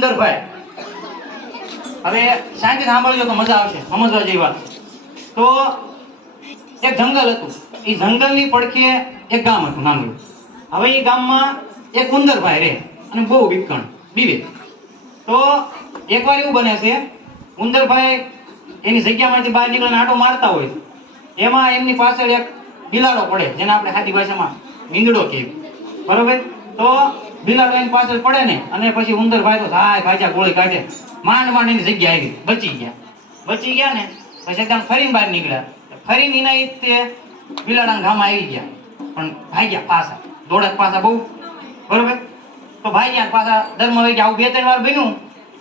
ઉંદરભાઈ. હવે શાંતિ સાંભળજો તો મજા આવશે, સમજવા જેવી વાત. તો એક જંગલ હતું, એ જંગલની પડખે એક ગામ હતું નાનું. હવે એ ગામમાં એક ઉંદરભાઈ રહે અને બહુ બીવે. તો એકવાર એવું બને છે, ઉંદરભાઈ એની જગ્યામાંથી બહાર નીકળીને આંટો મારતા હોય, એમાં એમની પાછળ એક બિલાડો પડે, જેને આપણે સાદી ભાષામાં મીંદડો કહીએ, બરોબર? તો બિલાડો એની પાછળ પડે ને, અને પછી ઉંદરભાઈ તો થાય ભાજા ગોળી કાઢે, માંડ એની જગ્યા આવી, બચી ગયા ને, પછી એકદમ ફરીને બહાર નીકળ્યા. ફરીને એના તે બિલાડાના ગામમાં આવી ગયા, પણ ભાગ્યા પાછા, દોડત પાછા બહુ, બરોબર? તો ભાગ્યા પાછા ધર્મ વહી ગયા. આવું 2-3 વાર બન્યું.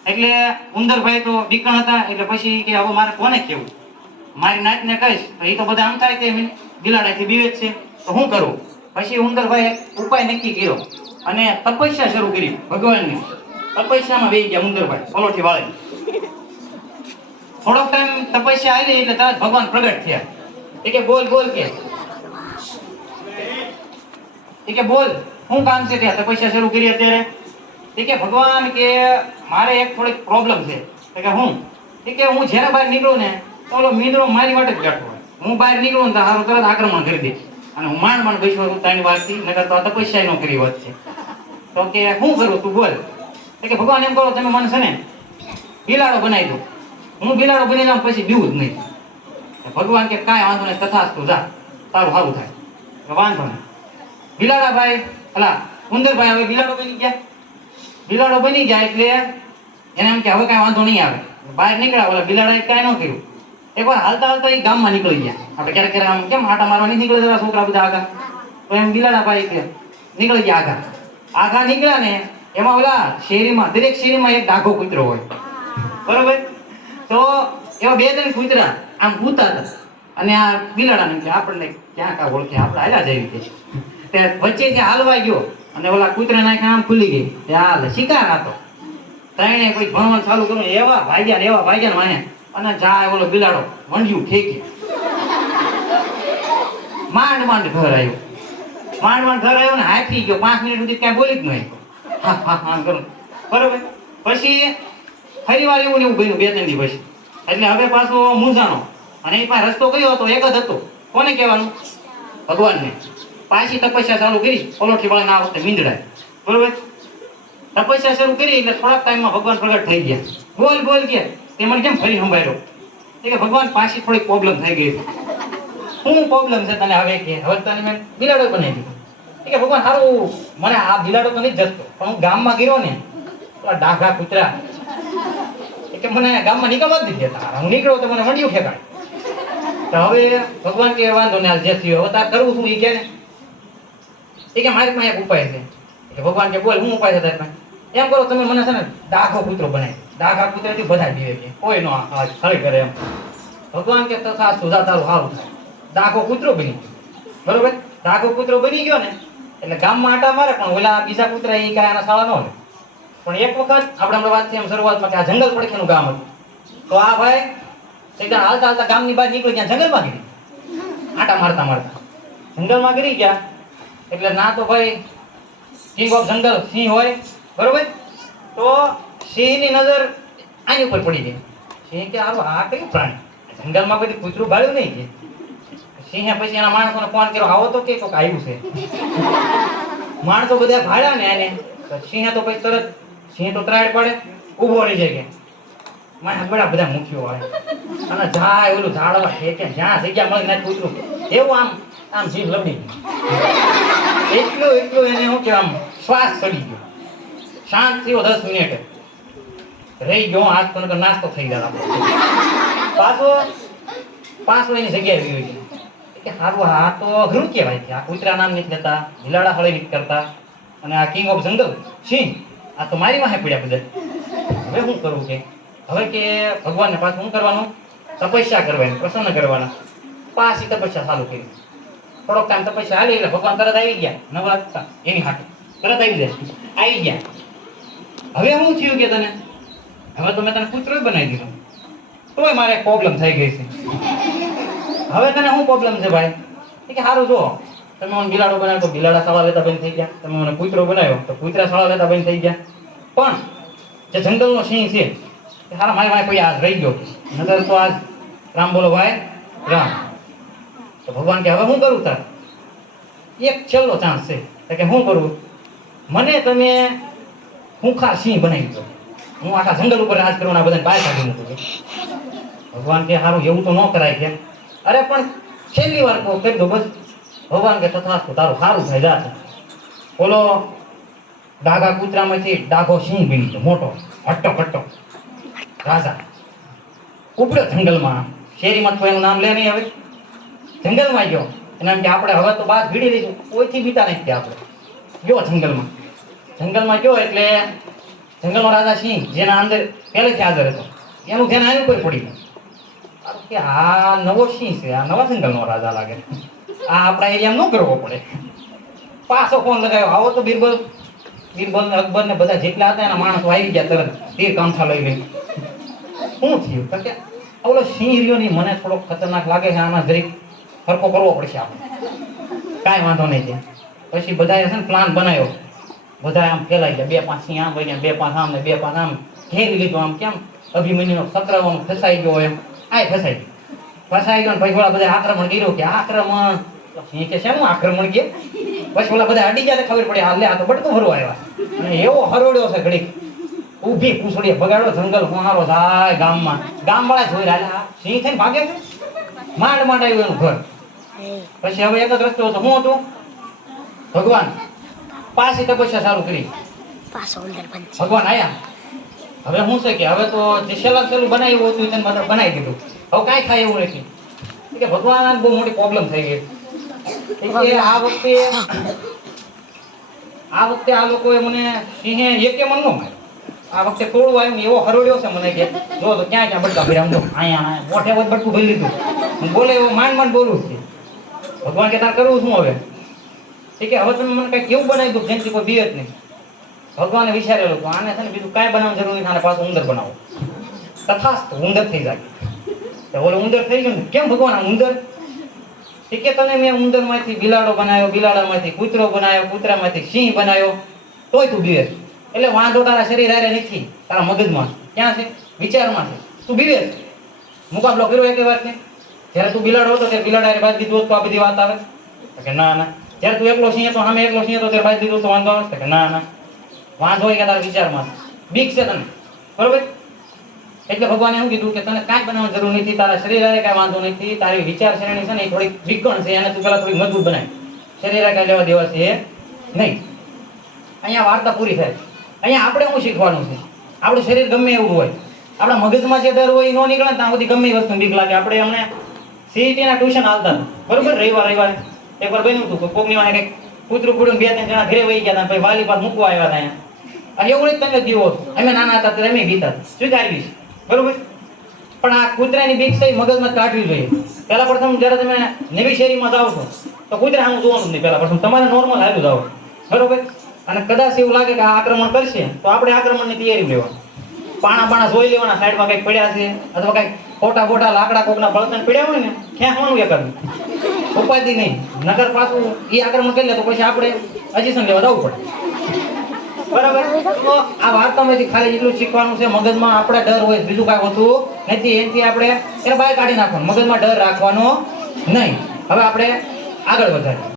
એટલે ઉંદરભાઈ તો બીકણ હતા, એટલે પછી કે હવે મારે કોને કેવું, મારી નાતને કહીશ તો એ તો બધા આમ થાય કે બિલાડાથી બીવે જ છે, તો શું કરું? પછી ઉંદરભાઈ ઉપાય નક્કી કર્યો અને તપસ્યા શરૂ કરી ભગવાનની. તપસ્યામાં વહી ગયા ઉંદરભાઈ પલોઠી વાળે. થોડોક ટાઈમ તપસ્યા આવી એટલે તરત ભગવાન પ્રગટ થયા. એ કે બોલ કે બોલ શું કામ છે? ત્યાં તપસ્યા શરૂ કરી અત્યારે. એ કે ભગવાન કે મારે એક થોડીક પ્રોબ્લેમ છે. કે હું? એ કે હું જ્યારે બહાર નીકળું ને તો ઓલો મીંદડો મારી માટે જ બેઠો હોય. હું બહાર નીકળું ને તો હારું તરત આક્રમણ કરી દે, અને હું માંડ બેસું છું 3 વારથી, નકર તો તપસ્યા ન કરી હોત છે. તો કે શું કરું તું બોલ? કે ભગવાન એમ કરો, તમે મને છે ને બિલાડો બનાવી દો, હું બિલાડો બની જાઉં પછી બીવું જ નહીં. ભગવાન કે કાંઈ વાંધો નહીં, તથાસ્તુ, જા, તારું સારું થાય. વાંધો નહીં. બિલાડા ભાઈ ઉંદરભાઈ હવે બિલાડો બની ગયા એટલે એને એમ કે હવે કાંઈ વાંધો નહીં આવે. બહાર નીકળ્યા, ઓલા બિલાડાએ કાંઈ ન કર્યું. એકવાર હાલતા એ ગામમાં નીકળી ગયા. આપણે ક્યારેક આમ કેમ આટા મારવા નહીં નીકળે જરા છોકરા બધા આગા, તો એમ બિલાડા ભાઈ કે નીકળી ગયા આગા નીકળ્યા ને, એમાં ઓલા શેરીમાં, દરેક શેરીમાં એક ડાઘો કૂતરો હોય, બરોબર? તો એવા 2-3 કૂતરા આમ ઉતા હતા, અને આ બિલાડાને કે આપણને ક્યાં કાં ઓળખે, આપણે હાલ્યા જઈએ કે તે વચ્ચે જે હાલવા ગયો અને ઓલા કૂતરા નાખે આમ ખુલી ગઈ. હાલ શિકાર હતો. ત્રણે કોઈ ભણવાનું ચાલુ કર્યું, એવા ભાગ્યા ને વાહે, અને જાય ઓલો બિલાડો મંડ્યું ઠેકી, માંડ ઘર આવ્યો ને હાથી ગયો. 5 મિનિટ સુધી ક્યાંય બોલી જ નહીં, હા કરું, બરોબર? પછી ફરી વાર એવું ને એવું બન્યું 2-3 દી પછી. એટલે હવે પાછો મૂંઝાણો, અને એ પાસે રસ્તો કયો હતો? એક જ હતો. કોને કહેવાનું? ભગવાનને. પાછી તપસ્યા ચાલુ કરી, પલોઠી વાળા ના વખતે મીંદડાય, બરોબર? તપસ્યા શરૂ કરી એટલે થોડાક ટાઈમમાં ભગવાન પ્રગટ થઈ ગયા. બોલ કે તે મને કેમ ફરી સંભાળ્યો? કે ભગવાન પાછી થોડીક પ્રોબ્લેમ થઈ ગઈ. શું પ્રોબ્લેમ છે તને? હવે તને મેં બિલાડો બનાવી દીધો. કે ભગવાન સારું, મને આ બિલાડો તો નહીં જતો, પણ હું ગામમાં ગયો ને, પેલા ડાઘા કૂતરા કે મને ગામમાં નીકળવા જ નથી દેતા. હું નીકળ્યો તો મને મંડ્યું ઠેકાય. તો હવે ભગવાન કે વાંધો ને, જે થયું હવે તાર કરવું શું? એ કે ને, એ કે મારી પાસે એક ઉપાય છે. કે ભગવાન કે બોલ, શું ઉપાય છે તારી પાસે? એમ કરો, તમે મને છે ને ડાઘો કૂતરો બનાવી. ડાઘા કૂતરાથી બધા બીવે કે કોઈ નો ખરી કરે એમ. ભગવાન કે તથાસ્તુ, જા, તારું સારું થાય. ડાઘો કૂતરો બની ગયો, બરોબર? ડાઘો કૂતરો બની ગયો ને એટલે ગામમાં આટા મારે, પણ ઓલા બીજા કૂતરા એ કાંઈ આના શાળા ન લે. પણ એક વખત આપણે વાત થઈ એમ શરૂઆતમાં કે આ જંગલ પડખેનું ગામ હતું. તો આ ભાઈ એકદમ હાલતા ગામની બહાર નીકળી ગયા, જંગલમાં ગઈ આટા મારતા જંગલમાં ગરી ગયા. એટલે ના તો ભાઈ કિંગ ઓફ જંગલ સિંહ હોય, બરોબર? તો સિંહની નજર આની ઉપર પડી ગઈ. સિંહ કે આ કયું પ્રાણી? જંગલમાં બધી કૂતરું ભાળ્યું નહીં કે. સિંહે પછી એના માણસોને ફોન કર્યો, આવો તો કે કોક આવ્યું છે. માણસો બધા ભાળ્યા ને એને, તો સિંહે તો પછી તરત સિંહ તો ત્રાડ પડે, ઊભો રહી જાય કે માણસ બધા મુખ્યો હોય, અને જાય ઓલું ઝાડવા કે જ્યાં જગ્યા મળી ના કૂતરું એવું આમ જીભ લબડી ગઈ. એટલું એને શું કે આમ શ્વાસ ચડી ગયો. શાંત થયો 10 મિનિટ રહી ગયો. હાથ તો નાસ્તો થઈ ગયો. પાછો એની જગ્યાએ આવી ગઈ કે સારું, આ તો અઘરું કહેવાય કે આ કૂતરા નામ નથી લેતા, બિલાડા હળી નથી કરતા, અને આ કિંગ ઓફ જંગલ સિંહ આ તો મારી વાહે પડ્યા બધા. હવે શું કરવું? કે હવે કે ભગવાનને પાછું શું કરવાનું? તપસ્યા કરવાની, પ્રસન્ન કરવાના. પાછી તપસ્યા ચાલુ કરી. થોડોક ટાઈમ તપસ્યા હાલી એટલે ભગવાન તરત આવી ગયા. નવરાત્રા એની હાથે તરત આવી ગયા. હવે શું થયું કે તને? હવે તો મેં તને કૂતરો બનાવી દીધો, તોય મારે એક પ્રોબ્લેમ થઈ ગઈ છે. હવે તને શું પ્રોબ્લેમ છે ભાઈ? કે સારું જો, તમે મને બિલાડો બનાવ્યો તો બિલાડા શાળા લેતા બંધ થઈ ગયા, તમે મને કૂતરો બનાવ્યો તો કૂતરા શાળા લેતા બંધ થઈ ગયા, પણ જે જંગલનો સિંહ છે એ હારા મારી વાંહે પડ્યા આજ રહી ગયો નગર તો આજ રામ બોલો ભાઈ રામ. તો ભગવાન કે હવે શું કરું તાર? એક છેલ્લો ચાન્સ છે તો કે શું કરું? મને તમે ખૂંખાર સિંહ બનાવી દો, હું આખા જંગલ ઉપર રાજ કરવાના બધાને બહાર કાઢી મૂકું છું. ભગવાન કે સારું એવું તો ન કરાય કે. અરે પણ છેલ્લી વાર કરી દો બસ. ભગવાન કે તથાસ્તુ, તારું સારું થાય જા. બોલો ડાઘા કૂતરામાંથી ડાઘો સિંહ બની ગયો, મોટો હટ્ટો કટ્ટો રાજા. ઉપડ્યો જંગલમાં, શેરીમાં કોઈ એનું નામ લે નહીં હવે. જંગલમાં ગયો અને એમ કે આપણે હવે તો બાદ ભીડી દઈશું, કોઈથી બીતા નથી આપણે. ગયો જંગલમાં, જંગલમાં ગયો એટલે જંગલનો રાજા સિંહ જેના અંદર પહેલેથી હાજર હતો એનું ધ્યાન આની ઉપર પડી ગયું કે આ નવો સિંહ છે, આ નવા જંગલનો રાજા લાગે, આ આપણા એરિયામાં ન કરવો પડે. પાછો ફોન લગાવ્યો, આવો તો બિરબલ. બિરબલ ને અકબર ને બધા જેટલા હતા એના માણસો આવી ગયા તરત તીર કામઠા લઈ લઈને. શું થયું તો કે ઓલો સિંહ રહ્યો નહીં, મને થોડોક ખતરનાક લાગે છે, આમાં જરીક ફરકો કરવો પડશે આપણે. કાંઈ વાંધો નહીં છે. પછી બધાએ છે ને પ્લાન બનાવ્યો, બધા આમ ફેલાઈ ગયા, 2-5 સિંહ આમ વળ્યા, 2-5 આમ ને 2-5 આમ ઘેરી લીધો. આમ કેમ અભિમન્યુનો સત્રવામાં ફસાઈ ગયો એમ, આય ફસાઈ ગયો ને પછી ઓલા બધા આક્રમણ કર્યું કે આક્રમણ. સિંહ કે શેનું આક્રમણ કે? પછી ઓલા બધા અડી ગયા, ખબર પડી હાલે આ તો બટકું ભરવા આવ્યા. અને એવો હરોડ્યો છે ઘડીક, ઊભી પૂંછડીએ બગાડો જંગલ હોહારો જાય ગામમાં. ગામવાળા જોઈ રહ્યા સિંહ થઈને ભાગે છે, માંડ માંડ આવ્યું એનું ઘર. પછી હવે એક જ રસ્તો હતો, શું હતું? ભગવાન પાછી તપસ્યા ચાલુ કરી. ભગવાન આયા, હવે શું છે કે હવે તો જે છેલ્લું બનાવ્યું હતું તેને બધા બનાવી દીધું, હવે કાંઈ થાય એવું નથી. કે ભગવાન બહુ મોટી પ્રોબ્લેમ થઈ ગઈ. એટલે આ વખતે આ લોકોએ મને સિંહે એકે મન નો માર્યો. આ વખતે થોડું આવ્યું એવો હરોડ્યો છે મને કે જો તો ક્યાં બટકા ભર્યા, આમ અહીંયા મોઢે વધ બટકું ભરી લીધું. બોલે એવો માંડ માંડ બોલું છે. ભગવાન કે તાર કરવું શું હવે? કે હવે તમે મને કંઈક એવું બનાવી દો જેનાથી કોઈ બીએ જ નહીં. ભગવાને વિચારેલું આને છે ને બીજું કાંઈ બનાવવાની જરૂર નથી, આને પાછું ઉંદર બનાવો. તથાસ્તુ, ઉંદર થઈ જાય. તો ઓલો ઉંદર થઈ ગયો ને, કેમ ભગવાન આ ઉંદર? કે તને મેં ઉંદરમાંથી બિલાડો બનાવ્યો, બિલાડામાંથી કૂતરો બનાવ્યો, કૂતરામાંથી સિંહ બનાવ્યો, તોય તું બીવે. એટલે વાંધો તારા શરીર હારે નથી, તારા મગજમાં. ક્યાં છે? વિચારમાં છે. તું બીવે. મુકાબલો કર્યો એક વાર છે? જ્યારે તું બિલાડો હતો ત્યારે બિલાડા હારે બાજી દીધું તો આ બધી વાત આવે? કે ના ના. જ્યારે તું એકલો સિંહ હતો, સામે એકલો સિંહ હતો ત્યારે બાજી દીધું તો વાંધો આવે? કે ના ના. વાંધો હોય કે તારા વિચારમાં બીક છે તને, બરોબર? એટલે ભગવાને એવું કીધું કે તને કાંઈ બનાવવાની જરૂર નથી, તારા શરીર હારે કાંઈ વાંધો નથી, તારી વિચાર શ્રેણી છે ને એ થોડીક વિકણ છે, એને તું પેલા થોડીક મજબૂત બનાય. શરીર હારે કાંઈ લેવા દેવા છે નહીં. અહીંયા વાર્તા પૂરી થાય. અહીંયા આપણે શું શીખવાનું છે? આપણું શરીર ગમે એવું હોય, આપણા મગજમાં જે ડર હોય એ ન નીકળે ત્યાં સુધી ગમે એ વસ્તુ બીક લાગે. આપણે હમણાં સીઈટીના ટ્યુશન હાલતા બરોબર, રવિવારે એકવાર બન્યું હતું કોકની વાંહે કંઈક કૂતરું પડ્યું, 2-3 જણા ઘરે વહી ગયા હતા, પછી વાલી પાસ મૂકવા આવ્યા હતા અહીંયા. અને એવું નહીં તમે જીવો, અમે નાના હતા ત્યારે અમે બીતા સ્વીકારવી છે, બરોબર? પણ આ કૂતરાની બીક છે મગજમાં કાઢવી જોઈએ. પહેલા પ્રથમ જ્યારે તમે નવી શેરીમાં જાઓ છો તો કૂતરા સામું જોવાનું નહીં. પહેલા પ્રથમ તમારે નોર્મલ હાલું જાઓ, બરોબર? અને કદાચ એવું લાગે કે આ આક્રમણ કરશે તો આપણે આક્રમણની તૈયારી લેવાની. પાણા જોઈ લેવાના, સાઈડમાં કંઈક પડ્યા છે અથવા કંઈક ખોટા લાકડા કોકના બળતણ પડ્યા હોય ને ખેંચવાનું એકાદું, ઉપાધિ નહીં. નગર પાછું એ આક્રમણ કરી લે તો પછી આપણે અજીસન લેવા જવું પડે, બરાબર? તો આ વાર્તામાંથી ખાલી એટલું શીખવાનું છે, મગજમાં આપણે ડર હોય બીજું કાંઈ હોતું નથી. એનાથી આપણે એને બહાર કાઢી નાખવાનું, મગજમાં ડર રાખવાનો નહીં. હવે આપણે આગળ વધારીએ.